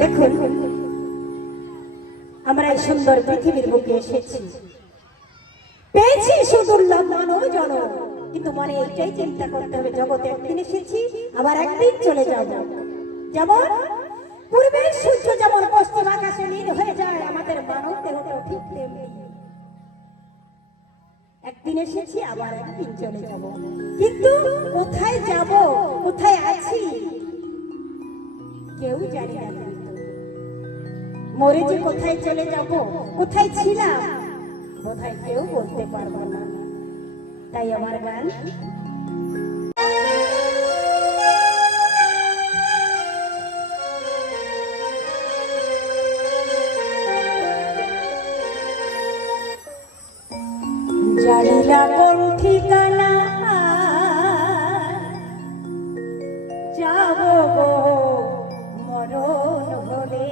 দেখুন, আমরা এই সুন্দর পৃথিবীর বুকে এসেছি, পেয়েছি সুদুর্লভ মানব জনম, কিন্তু মনে এইটাই চিন্তা করতে হবে, জগতে একদিন এসেছি, আবার একদিন চলে যাব। যেমন পূর্বের সূর্য যেমন পশ্চিম আকাশে লীন হয়ে যায়, আমাদের মানব দেহটা ঠিক তেমনি। একদিন এসেছি, আবার একদিন চলে যাব, কিন্তু কোথায় যাব, কোথায় আছি কেউ জানি না। মরে যে কোথায় চলে যাব, কোথায় ছিলাম বোধহয় কেউ বলতে পারবো না। তাই আমার গান, জানি না কোন ঠিকানা যাব গো মরণ হলে,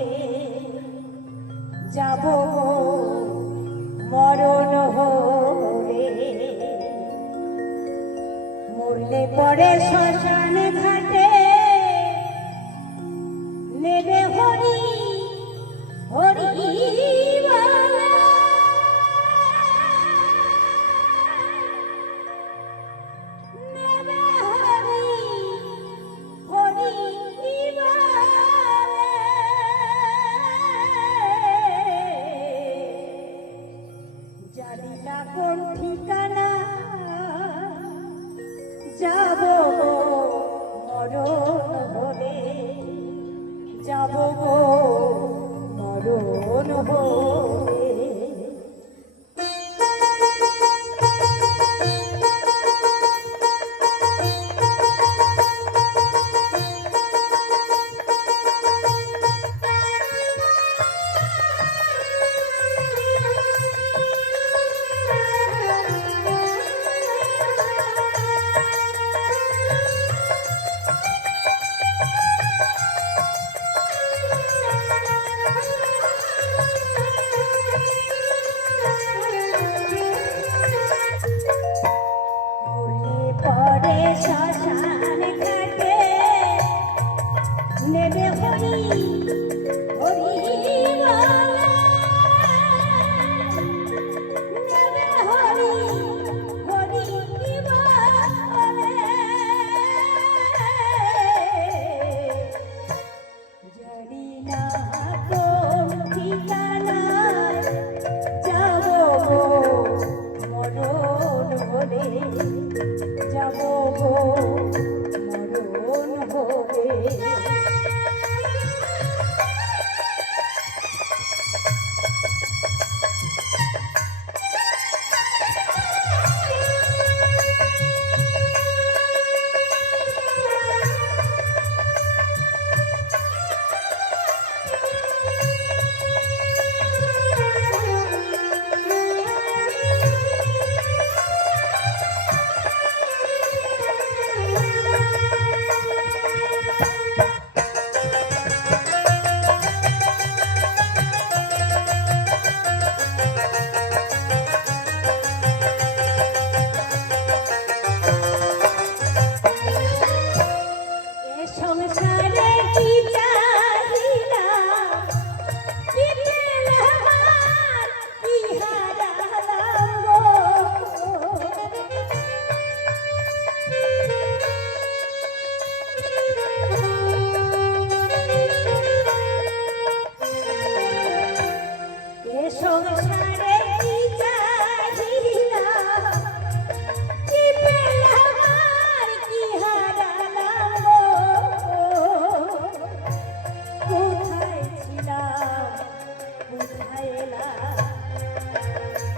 যাব গো মরণ হলে, মরলে পরে শ্মশানে ঘাটে নেবে হরি হরি বলে, নেবে হরি হরি বলে। জানি না কোন ঠিকানা যাব গো মরণ হলে, যাব গো মরণ হলে। নেবে হরি হরি বলে, নেবে হরি হরি বলে। জানি না কোন ঠিকানায় যাব গো মরণ হলে, যাব গো মরণ হলে।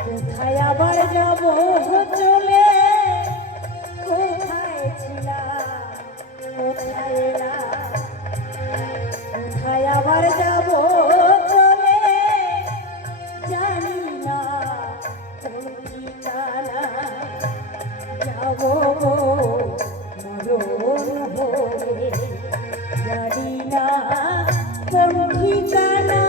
কোথায় আবার যাব চলে, কোথায় ছিলাম কোথায় এলাম, কোথায় আবার যাব চলে, জানি না কোন ঠিকানা, যাব মরণ হলে, জানি না কোন ঠিকানা।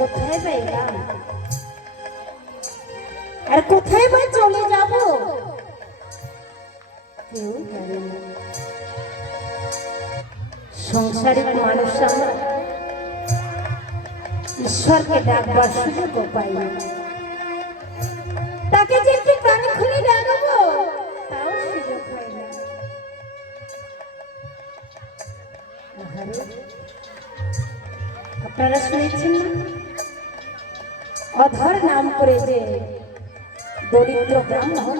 কোথায় বা এলাম, আর কোথায় বা চলে যাব কেউ জানে না। সংসারিক মানুষ আমরা ঈশ্বরকে ডাকবার সুযোগ পাই না, তাকে যে একটু প্রাণ খুলে ডাকবো তাও সুযোগ হয় না। আপনারা শুনেছেন না, অধর নাম করে যে দরিদ্র ব্রাহ্মণ,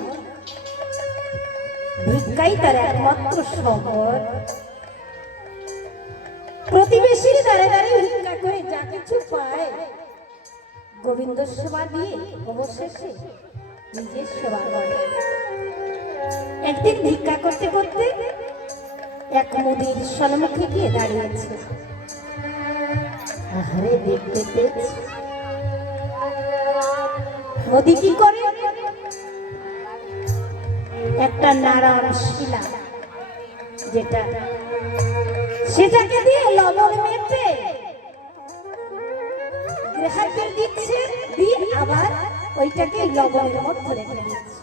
ভিক্ষাই তার একমাত্র সম্পদ। প্রতিবেশীর দ্বারে দ্বারে ভিক্ষা করে যা কিছু পায় গোবিন্দ সেবা দিয়ে অবশেষে নিজের সেবা করে। একদিন ভিক্ষা করতে করতে এক মুদির সম্মুখে গিয়ে দাঁড়িয়েছে। আহারে দেখতে পেয়েছে মুদি কি করে, একটা নারায়ণ শিলা, যেটা সেটাকে দিয়ে লবণ মেপে গ্রাহকের দিচ্ছে, দিয়ে আবার ওইটাকে লবণের মধ্যে রেখে দিচ্ছে।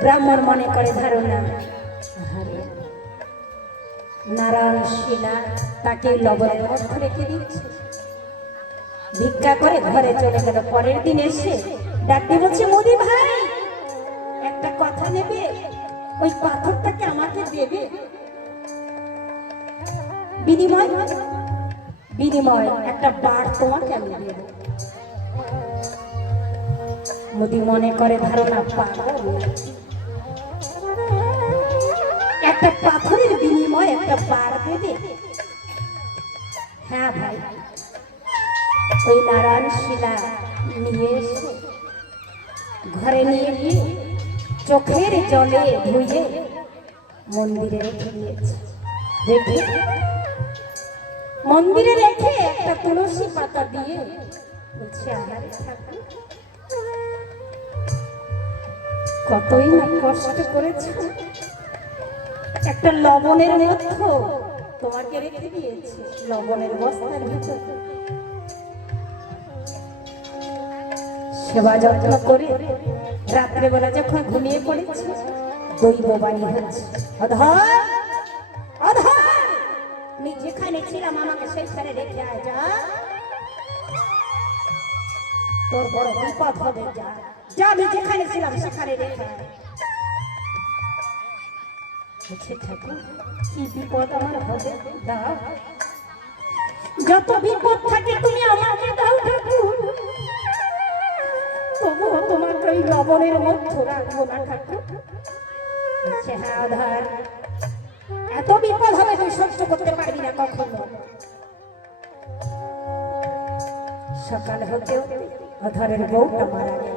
ব্রাহ্মণ মনে করে ধারণা, নারায়ণ শিলা তাকে লবণের মধ্যে রেখে দিচ্ছে। ভিক্ষা করে ঘরে চলে গেল। পরের দিন এসে ডাকতে বলছে, মোদি ভাই একটা কথা নেবে, ওই পাথরটাকে আমাকে দেবে, বিনিময় বিনিময় একটা বার তোমাকে আমি দেব। মোদি মনে করে ধারণা, পাগল, একটা পাথরের বিনিময় একটা বার দেবে? হ্যাঁ ভাই। ওই নারায়ণ শিলা নিয়ে এসে ঘরে নিয়ে গিয়ে চোখের জলে ধুয়ে মন্দিরে রেখে দিয়েছে। রেখে মন্দিরে রেখে একটা তুলসী পাতা দিয়ে বলছে, আহারে ঠাকুর, কতই না কষ্ট করেছে, একটা লবণের মধ্যে তোমাকে রেখে দিয়েছে, লবণের বস্তার ভিতর। সেবা যত্ন করে রাত্রে বেলা যখন ঘুমিয়ে পড়েছে, দৈব বাণী হচ্ছে, অধর অধর, আমি যেখানে ছিলাম আমাকে সেইখানে রেখে আয়, যা, তোর বড় বিপদ হবে, যা যা, আমি যেখানে ছিলাম সেখানে রেখে আয়। ঠাকুর, কি বিপদ আমার হবে, দাও, যত বিপদ থাকে তুমি আমাকে দাও ঠাকুর, তবুও তোমাকে ওই লবণের মধ্যে রাখবো না ঠাকুর। হ্যাঁ আধার, এত বিপদ হবে তুই সহ্য করতে পারবি না কখনো। সকাল হতেও অধরের বউটা মারা গেল।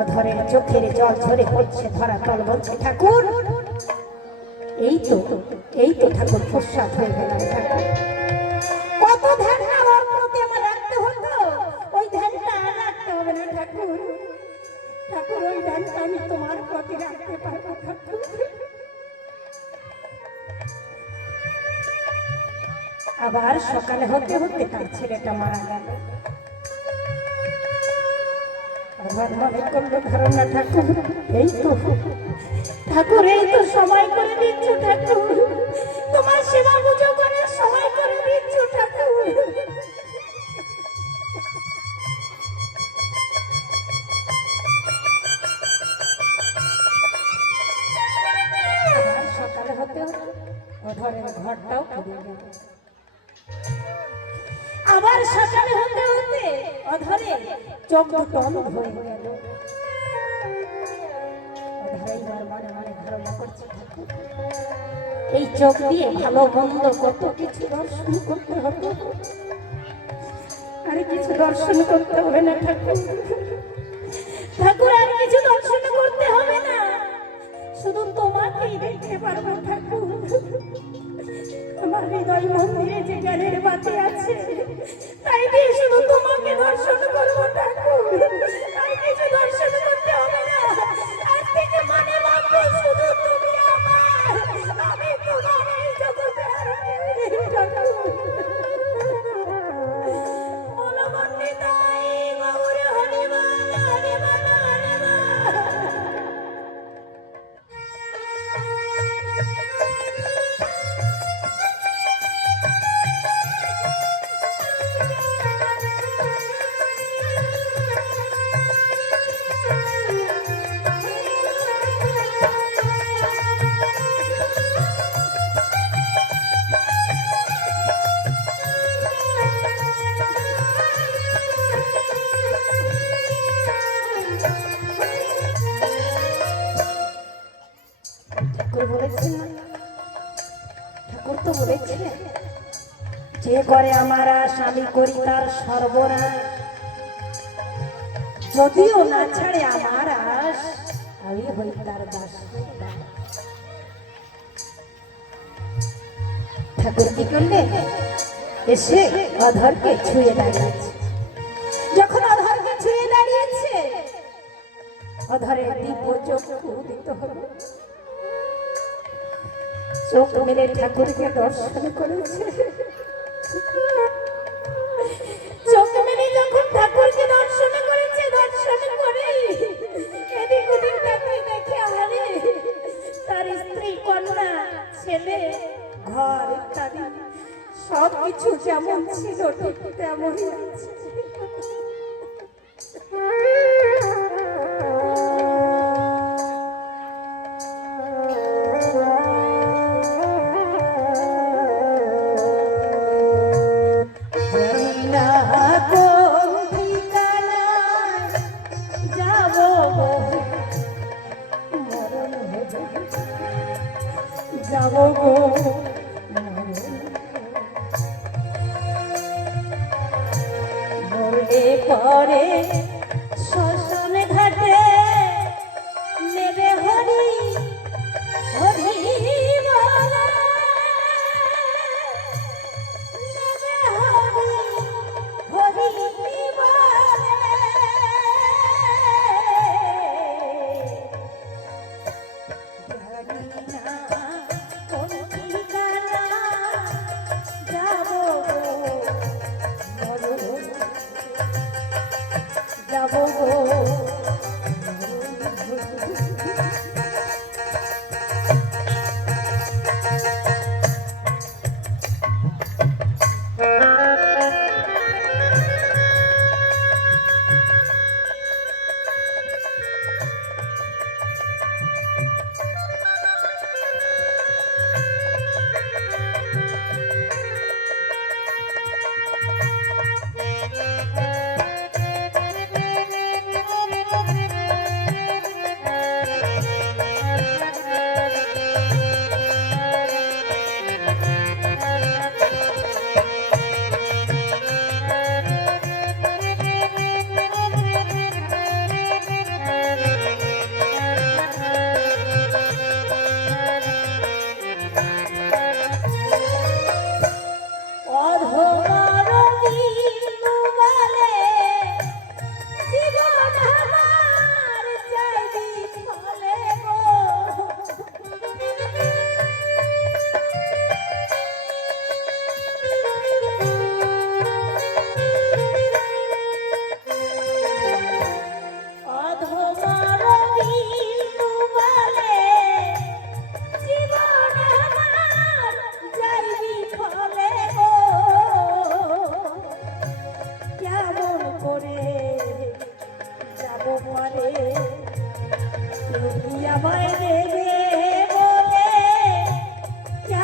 অধরের চোখের জল ঝরে পড়ছে, ধরা তল বলছে, ঠাকুর এই তো ঠাকুর প্রসাদ হয়ে গেলাম ঠাকুর, কত ধ্যান আমার প্রতি আমার রাখতে হতো, ওই ধ্যানটা আর রাখতে হবে না ঠাকুর, ঠাকুর ওই ধ্যানটা আমি তোমার প্রতি রাখতে পারবো ঠাকুর। আবার সকালে হতে হতে তার ছেলেটা মারা গেল। আবার মনে করলো ধারণা, ঠাকুর এই তো, ঠাকুর এই তো সময় করে দিচ্ছ ঠাকুর, তোমার সেবা পুজো করে সময় করে দিচ্ছ ঠাকুর। সকালে হতে অধরের ঘরটাও পুড়ে গেল। আবার সকালে হতে হতে অধরের চোখ দুটো অন্ধ হয়ে গেল। এই চোখ দিয়ে ভালো মন্দ কত কিছু দর্শন করতে হবে, আরে কিছু দর্শন করতে হবে না ঠাকুর, ঠাকুর আর কিছু দর্শন করতে হবে না, শুধু তোমাকেই দেখতে পারবো ঠাকুর। আমার হৃদয় মন্দিরে যে জ্ঞানের বাতি আছে, তাই দিয়ে শুধু তোমাকে দর্শন করবো ঠাকুর, আর কিছু দর্শন করতে হবে না, আর থেকে মনে ভাববো শুধু তুমি করে আমার আশ আমি করি তার সর্বনাশ যদিও না ছাড়ে আমার আশ আমি হই তার দাস ঠাকুর কি করলেন এসে অধরকে ছুঁয়ে দাঁড়িয়েছে যখন অধরকে ছুঁয়ে দাঁড়িয়েছে অধরের দিব্য চক্ষু উদিত হলো চোখ মেলে ঠাকুরকে দর্শন করেছে চোখ মেলে যখন ঠাকুরকে দর্শন করেছে দর্শন করে এদিক ওদিক তাকিয়ে দেখে আরে তার স্ত্রী কন্যা ছেলে ঘর ইত্যাদি সব কিছু যেমন ছিল ঠিক তেমনই আছে যাবো গো মরলে পরে শ্মশান ঘাটে নেবে হরি হরি বলা নেবে হরি হরি বলে যাবো গো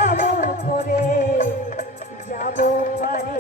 কেমন করে যাব পারে